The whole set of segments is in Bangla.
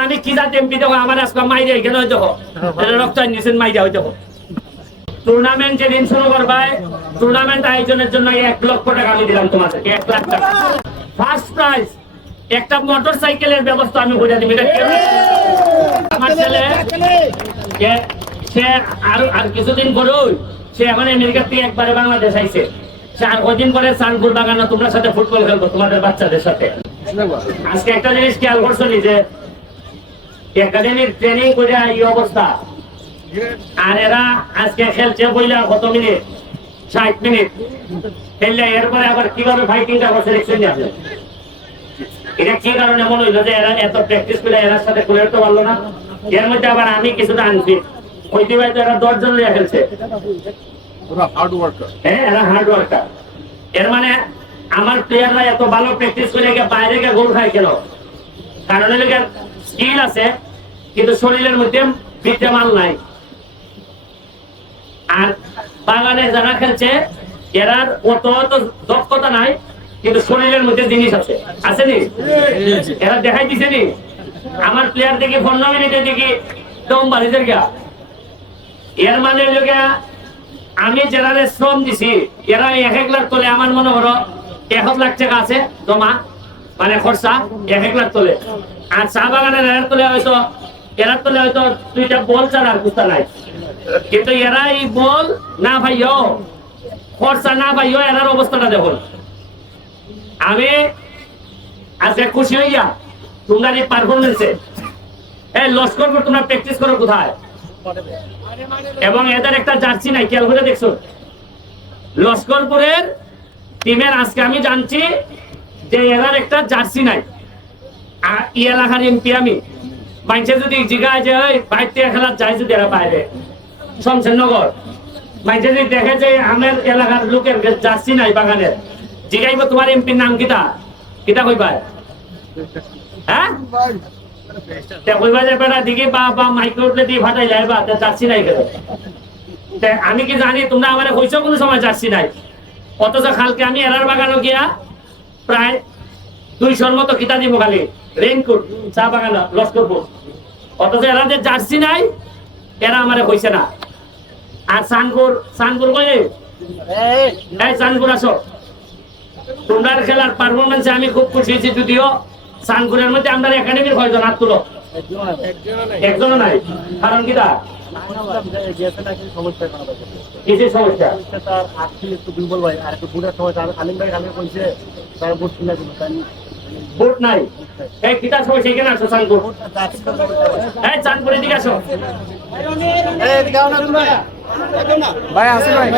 আমি কি এমপি? দেখো, আমার আজকে মাইরে এটা রক্ত নিয়েছেন টুর্নামেন্ট যেদিন শুরু করবাই টুর্নামেন্ট আয়োজনের জন্য এক লক্ষ টাকা আমি দিলাম তোমাদেরকে, এক লাখ টাকা। ফার্স্ট প্রাইজ একটা মোটর সাইকেলের ব্যবস্থা আমি করে আমার ছেলে, সে- আর আর কিছুদিন পরেই, সে এখন আমেরিকা থেকে একবারে বাংলাদেশ আইছে। সে আর কদিন পরে বাগানো তোমার সাথে ফুটবল খেলব, তোমাদের বাচ্চাদের সাথে। আজকে একটা জিনিস খেয়াল করছ যে একাডেমির ট্রেনিং করে এই অবস্থা। আর এরা আজকে খেলছে বইলা কত মিনিট ষাট মিনিট খেললে এরপরে আবার কীভাবে ফাইটিংটা করছে দেখছেন আপনি? এটা কি কারণে মনে হইল যে এরা এত প্র্যাকটিস করে এরার সাথে করে তো পারল না? এর মধ্যে আবার আমি কিছুটা আনছি। ঐতিহ্য এরা দশজন লিয়ে খেলছে। হ্যাঁ এরা হার্ড ওয়ার্কার এর মানে আমার প্লেয়াররা এত ভালো প্র্যাকটিস করে বাইরে গিয়ে গোল খাই কেন? কারণ স্কিল আছে, কিন্তু শরীরের মধ্যে বিদ্যমান নাই। আর বাগানে যারা খেলছে এরার অত অত দক্ষতা নাই, কিন্তু শরীরের মধ্যে জিনিস আছে। আছে নি? এরা দেখাই দিছে নি? আমার প্লেয়ার দেখি পনেরো মিনিটে দেখি, দম বাড়িতে গা। এর মানে হলো আমি যারা শ্রম দিছি, এরা এক এক লাখ তোলে, আমার মনে করো এক লাখ টাকা আছে, জমা মানে খরচা, এক এক লাখ তোলে। আর চা বাগানের এরা তোলে হয়তো, এরা তোলে হয়তো দুইটা বল আর বুঝতে নাই। কিন্তু এরা এই বল না ভাইও খরচা না ভাইও এরার অবস্থাটা দেখুন। আমি আজকে খুশি হইয়া তোমরা এই পারফরমেন্সে এই লস্কর তোমরা প্র্যাকটিস করো কোথায়? এবং এদের একটা জার্সি নাই, খেয়াল করে দেখছ? লস্করপুরের টিমের আজকে আমি জানছি যে এরার একটা জার্সি নাই। ই এলাকার এমপি আমি। বাইচে যদি জিগায় যে ওই বাইর খেলার যায় যদি এরা বাইরে শমশেরনগর বাইচে যদি দেখে যে আমার এলাকার লোকের জার্সি নাই বাগানের জিগাইব তোমার এমপির নাম কিতা? কিতা কইবা? হ্যাঁ কইবা যে বেটা দিকে বা বা মাইক্রো উঠলে দিয়ে ফাটাই তে জার্সি নাই কেন আমি কি জানি, তোমরা আমারে কইছো কোনো সময় জার্সি নাই? অথচ কালকে আমি এরার বাগানো গিয়া প্রায় দুইশোর মতো কিতা দিব খালি। রেইনকোট চা বাগান লস্করপুর অথচ এরা যে জার্সি নাই এরা আমারে কইছে না। আর সানপুর সানপুর কয়ে এই সানপুর আসো। তোমরা খেলার পারফরমেন্সে আমি খুব খুশি হয়েছি যদিও সানপুরের মধ্যে আমরা একাডেমির কয়জন হাত তুলো? একজনও নাই। কারণ কিটা কিসের সমস্যা? ভোট নাই। এই কিটা সমস্যা এখানে আসো সানপুর এই চাঁদপুরের দিকে আসো ভাই আসি ভাই।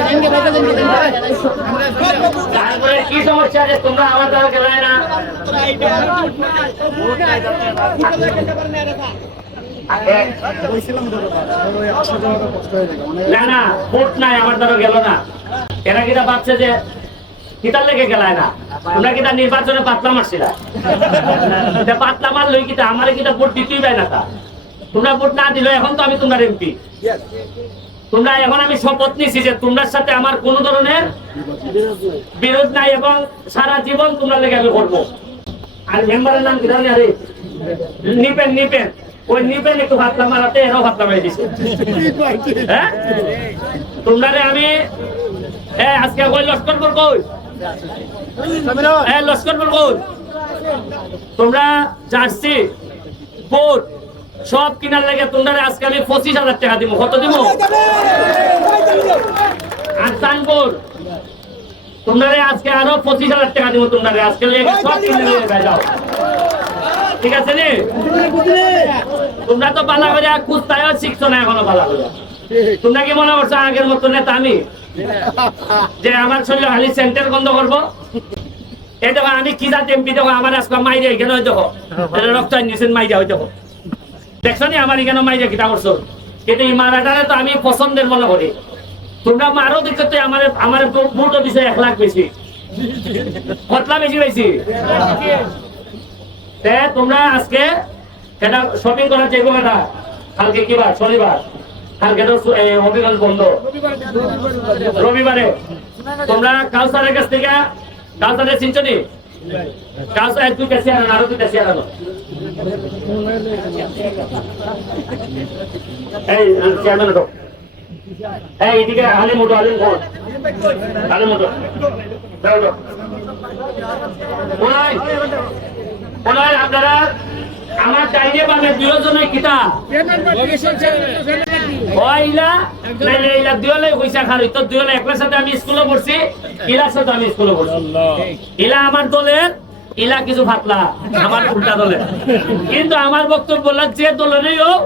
তারপরে কি সমস্যা আছে তোমরা আমার দ্বারা খেলায় না। না না ভোট নাই আমার দ্বারা গেল না। এরা কিটা ভাবছে যে কিতার লেগে গেলায় না। তোমরা কিটা নির্বাচনে পাতলা মারছিলা। পাতলা মারলই কিটা আমার কিটা ভোট দিতেই পাই না তা। তোমরা ভোট না দিলে এখন তো আমি তোমার এমপি। তোমরা এখন আমি শপথ নিছি যে তোমরা সাথে আমার কোন ধরনের বিরোধ নাই এবং সারা জীবন তোমরা লেগে আমি করব আর মেম্বারের নাম কি জানি আরে? নিপেন নিপেন। ওই নিপেন একটু ভাতলা মারাতে এরাও ভাতলা মারি দিছে। হ্যাঁ? তোমরা আমি এ, আজকে কই লস্কর এ লস্কর তোমরা জার্সি সব কিনার লাগে তোমরা আজকে আমি পঁচিশ হাজার টাকা দিব। কত দিব? আর তোমরা আজকে আরও পঁচিশ হাজার টাকা দিব তোমরা রে। আজকে সব কিনে যাও ঠিক আছে নি? তোমরা তো পালা করে কুস্তায় শিখছো না এখনও পালা করে তোমরা কি মনে করছ আগের মতো নেতা আমি? যে আমার শরীরে খালি সেন্টার বন্ধ করব। এই দেখো, আমি কি জাতি এমপি, দেখো, আমার আজকে মাইরে এখানে হয়ে দেখো। রক্ত নিয়েছেন মাইরে হয়ে দেখো। দেখছ নি, আমার এখানে মাইরে কিতা করছ? কিন্তু এই মারাটারে তো আমি পছন্দের মনে করি। তোমরা মারো দেখছ তো আমার আমার বুটও দিছে এক লাখ বেশি। কতলা বেশি তে তোমরা আজকে এটা শপিং করার এটা কালকে কি বার? শনিবার। বন্ধ। রবিবারে। তোমরা কাউসারের কাছ থেকে এদিকে আপনারা আমার চাইলে পাবে দুজনে কিতা ওইলা নাইলে ইলা দুয়লে পয়সা খালি। তো দুয়লে একলার সাথে আমি স্কুলে পড়ছি সাথে আমি স্কুলে পড়ছি। ইলা আমার দলের, ইলা কিছু ফাতলা, আমার উল্টা দলের। কিন্তু আমার বক্তব্য হলো, যে দলেরই হোক,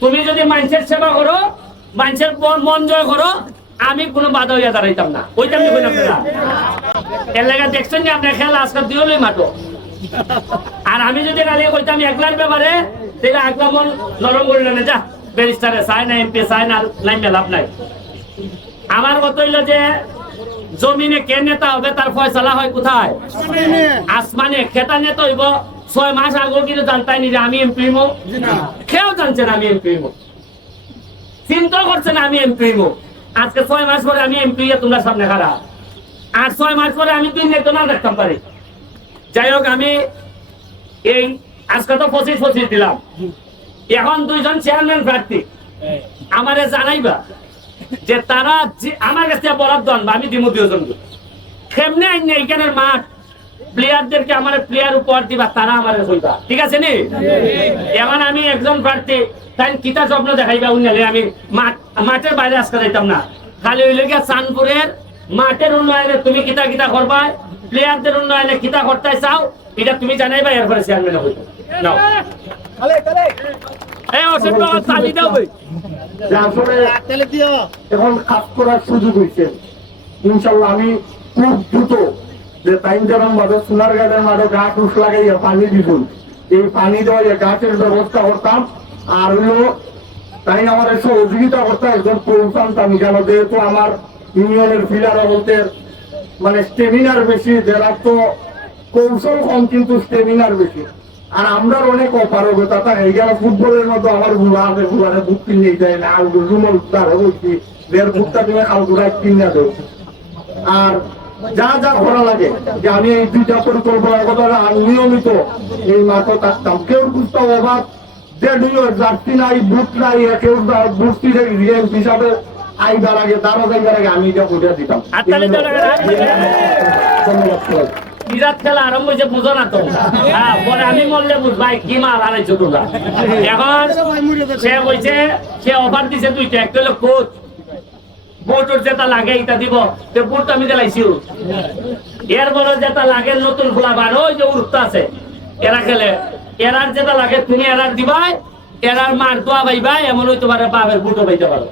তুমি যদি মানুষের সেবা করো, মানুষের মন- জয় করো, আমি কোনো বাধা হইয়া দাঁড়াইতাম না। ওইটা আমি কই না। এর লেগে দেখছেন যে আপনার খেলা আজকে দুয়লেই মাঠো। আর আমি যদি কালি কইতাম একলার ব্যাপারে, তাহলে একলা মন নরম করলেন যা। ব্যারিস্টারে চাই না এমপি চাই না নাই মেলাপ নাই। আমার কথা হইল যে জমিনে কে নেতা হবে তার ফয়সালা হয় কোথায়? আসমানে। খেতা নেতা হইব ছয় মাস আগেও কিন্তু জানতাই নি যে আমি এমপি হইব। কেউ জানছে না আমি এমপি হইব। চিন্তা করছে না আমি এমপি হইব। আজকে ছয় মাস পরে আমি এমপি তোমরা সামনে খারাপ আর ছয় মাস পরে আমি দুই নেতা না দেখতাম পারি। যাই হোক আমি এই আজকে তো পঁচিশ পঁচিশ দিলাম। এখন দুইজন চেয়ারম্যান প্রার্থী। আমারে জানাইবা যে তারা আমার কাছে বরাদ্দ আনবা, আমি দিমু দুজন কেমনে আইন এইখানের মাঠ? প্লেয়ারদেরকে আমার প্লেয়ার উপহার দিবা, তারা আমার কইবা ঠিক আছে নি? এখন আমি একজন প্রার্থী তাই কিতা স্বপ্ন দেখাইবা উন্নয়নে, আমি মাঠ, মাঠের বাইরে আজকে যাইতাম না। খালি হইলে গিয়া চাঁদপুরের মাঠের উন্নয়নে তুমি কিতা কিতা করবা প্লেয়ারদের উন্নয়নে কিতা করতে চাও, এটা তুমি জানাইবা, এরপরে চেয়ারম্যান হইতো নাও এই অসীম বাবা তালি দাও ভাই। যে আসলে এখন কাজ করার সুযোগ হয়েছে। ইনশাল্লাহ আমি খুব দ্রুত যে টাইম যেরকম সোনার গার্ডের মাঠে গাছ উস লাগাইয়া পানি দিবুন এই পানি দেওয়া যে গাছের ব্যবস্থা করতাম আর হলো তাই আমার সহযোগিতা করতে একজন পৌঁছানতাম কেন? যেহেতু আমার ইউনিয়নের ফিলার বলতে মানে স্টেমিনার বেশি যারা তো কৌশল কম কিন্তু স্টেমিনার বেশি। আর আমরা অনেক অপারগতা তা এই গেল ফুটবলের মতো আমার ঘুরা আছে ঘুরারে বুক কিনে যায় না আর রুমল তারে বলছি দেড় বুকটা তুমি খাল ঘুরায় কিনে দেও আর যা যা করা লাগে যে আমি এই দুইটা পরিকল্পনার কথা আমি নিয়মিত এই মাঠে থাকতাম কেউ বুঝতে অভাব যে দুইও জার্সি নাই বুট নাই কেউ বুঝতি হিসাবে আইবার আগে তারও যাইবার আগে আমি এটা বুঝে দিতাম। ধন্যবাদ। বিরাট খেলা আরম্ভ হয়েছে বুঝো না তো। হ্যাঁ পরে আমি মরলে বুঝবাই কি মাল আড়াইছো তোমরা? এখন সে বলছে সে অফার দিছে দুইটা। একটা হলো কোচ বোটর যেটা লাগে এটা দিব। তো বুট আমি দিলাইছি এর বড় যেটা লাগে নতুন খোলা বার ওই যে উড়তে আছে। এরা খেলে। এরার যেটা লাগে তুমি এরার দিবাই এরার মার দোয়া পাইবা এমন হইতে পারে বাপের বুটো পাইতে পারো।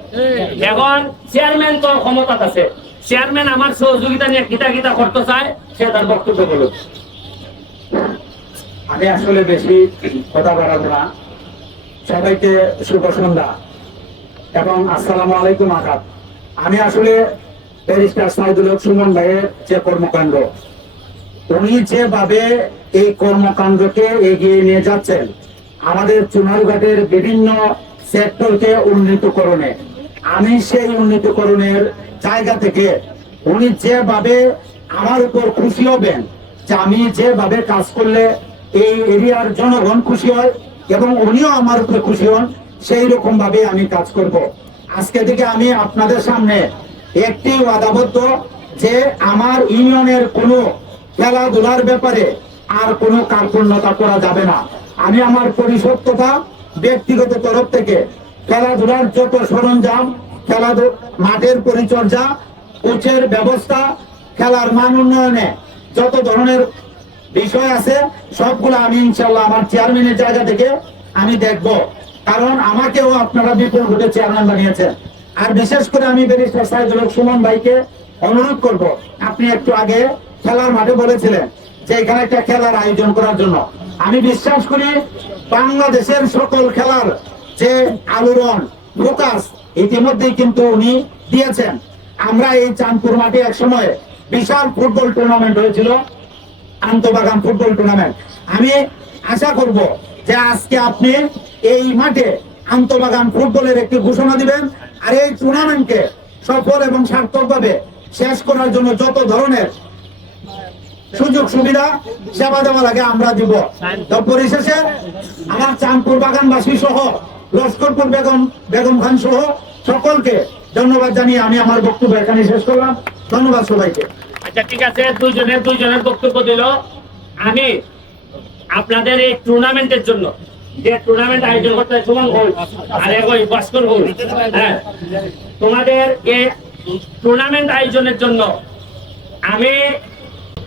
এখন চেয়ারম্যান তো ক্ষমতা আছে। চেয়ারম্যান আমার সহযোগিতা নিয়ে কিতা কিতা করতে চায়, সে তার বক্তব্য বলুক। আমি আসলে বেশি কথা বাড়াবো না। সবাইকে শুভ সন্ধ্যা এবং আসসালামু আলাইকুম আকাব। আমি আসলে ব্যারিস্টার সাইদুল হক সুমন ভাইয়ের যে কর্মকাণ্ড, উনি যেভাবে এই কর্মকাণ্ডকে এগিয়ে নিয়ে যাচ্ছেন, আমাদের চুনারঘাটের বিভিন্ন সেক্টরকে উন্নীতকরণে, আমি সেই উন্নীতকরণের জায়গা থেকে উনি যেভাবে আমার উপর খুশি হবেন যে আমি যেভাবে কাজ করলে এই এরিয়ার জনগণ খুশি হয় এবং উনিও আমার উপরে খুশি হন, সেই রকম ভাবে আমি কাজ করব। আজকে থেকে আমি আপনাদের সামনে একটি ওয়াদাবদ্ধ যে আমার ইউনিয়নের কোনো খেলাধুলার ব্যাপারে আর কোনো কার্পণ্যতা করা যাবে না। আমি আমার তথা ব্যক্তিগত তরফ থেকে খেলাধুলার যত সরঞ্জাম খেলাধু, মাঠের পরিচর্যা, কোচের ব্যবস্থা, খেলার মান উন্নয়নে যত ধরনের বিষয় আছে, সবগুলো আমি ইনশাল্লাহ আমার চেয়ারম্যানের জায়গা থেকে আমি দেখব। কারণ আমাকেও আপনারা বিপুল ভোটে চেয়ারম্যান বানিয়েছেন। আর বিশেষ করে আমি ব্যারিস্টার হক সুমন ভাইকে অনুরোধ করব, আপনি একটু আগে খেলার মাঠে বলেছিলেন যে এখানে একটা খেলার আয়োজন করার জন্য। আমি বিশ্বাস করি বাংলাদেশের সকল খেলার যে আলোড়ন, ফোকাস ইতিমধ্যেই কিন্তু উনি দিয়েছেন। আমরা এই চাঁদপুর মাঠে এক সময় বিশাল ফুটবল টুর্নামেন্ট হয়েছিল, আন্তবাগান ফুটবল টুর্নামেন্ট আমি আশা করব যে আজকে আপনি এই মাঠে আন্তবাগান ফুটবলের একটি ঘোষণা দিবেন আর এই টুর্নামেন্টকে সফল এবং সার্থকভাবে শেষ করার জন্য যত ধরনের সুযোগ, সুবিধা, সেবা দেওয়া লাগে আমরা দিব। তো পরিশেষে আমার চাঁদপুর বাগানবাসী সহ লস্করপুর বেগম বেগম খান সহ সকলকে ধন্যবাদ জানিয়ে আমি আমার বক্তব্য এখানে শেষ করলাম। ধন্যবাদ সবাইকে। আচ্ছা ঠিক আছে দুইজনে দুইজনের বক্তব্য দিল। আমি আপনাদের এই টুর্নামেন্টের জন্য যে টুর্নামেন্ট আয়োজন করতে সুমন ঘোষ আর এক ওই ভাস্কর ঘোষ হ্যাঁ তোমাদের এই টুর্নামেন্ট আয়োজনের জন্য আমি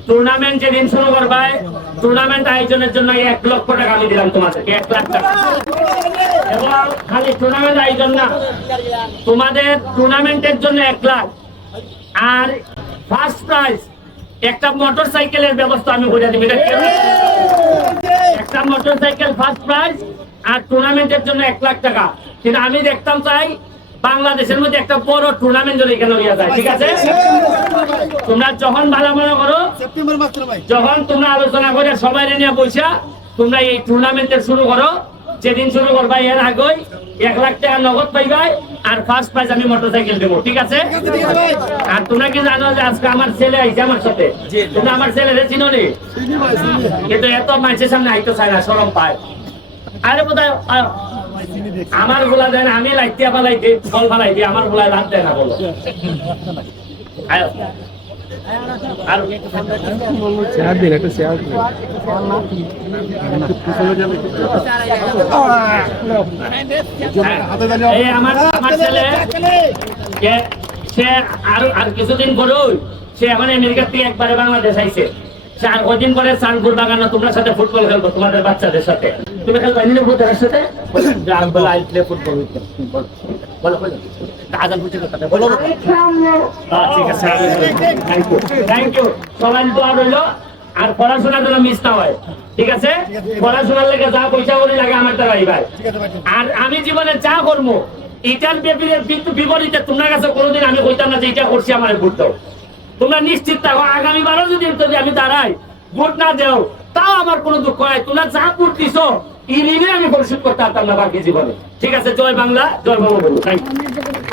টুর্নামেন্ট যেদিন শুরু করবাই টুর্নামেন্ট আয়োজনের জন্য এক লক্ষ টাকা আমি দিলাম তোমাদেরকে, এক লাখ টাকা। এবং খালি টুর্নামেন্ট আয়োজন না, তোমাদের টুর্নামেন্টের জন্য এক লাখ। আর ফার্স্ট প্রাইজ একটা মোটর সাইকেলের ব্যবস্থা আমি করে দিবি একটা মোটর সাইকেল ফার্স্ট প্রাইজ আর টুর্নামেন্টের জন্য এক লাখ টাকা। কিন্তু আমি দেখতাম, চাই বাংলাদেশের মধ্যে একটা বড় টুর্নামেন্ট যদি এখানে হইয়া যায় ঠিক আছে? তোমরা যখন ভালো মনে করো যখন তোমরা আলোচনা করে সবাই নিয়ে বসা তোমরা এই টুর্নামেন্টের শুরু করো যেদিন শুরু করবা এর আগেই এক লাখ টাকা নগদ পাইবাই আর ফার্স্ট প্রাইজ আমি মোটরসাইকেল দেবো ঠিক আছে? আর তোমরা কি জানো যে আজকে আমার ছেলে আইছে আমার সাথে? তোমরা আমার ছেলে রে চিনো নি কিন্তু এত মানুষের সামনে আইতে চায় না সরম পায়। আরে বোধ আমারগুলা দেন আমি লাইতিয়া পালাইতে ফল ফালাইতে আমারগুলা লাভ দেয় না বলো। আর চেয়ার দিন একটা চেয়ার দিন। এই আমার আমার ছেলে যে- সে আর কিছুদিন পরে সে এখন আমেরিকা থেকে একবারে বাংলাদেশ আইছে। কদিন পরে সানপুর বাগানো তোমার সাথে ফুটবল খেলব তোমাদের বাচ্চাদের সাথে। তুমি খেলব এমনি ভূতের সাথে? ফুটবল বলো বলো আজান বুঝে কথা বলো বলো। ঠিক আছে থ্যাংক ইউ থ্যাংক ইউ সবাই দোয়া রইল আর পড়াশোনা যেন মিস না হয়। ঠিক আছে? পড়াশোনার লেগে যা পয়সা বলি লাগে আমার দ্বারা ভাই আর আমি জীবনে যা করব এটার বিপরীতে তোমার কাছে কোনোদিন আমি কইতাম না যে এটা করছি আমার ভোট দাও তোমরা নিশ্চিত থাকো আগামী বারো যদি যদি আমি দাঁড়াই, ভোট না দেও, তাও আমার কোনো দুঃখ নাই। তোমরা যা ভোট দিছো ঋণে আমি পরিশোধ করতে পারতাম না বাকি জীবনে। ঠিক আছে, জয় বাংলা জয় বাংলা ইউ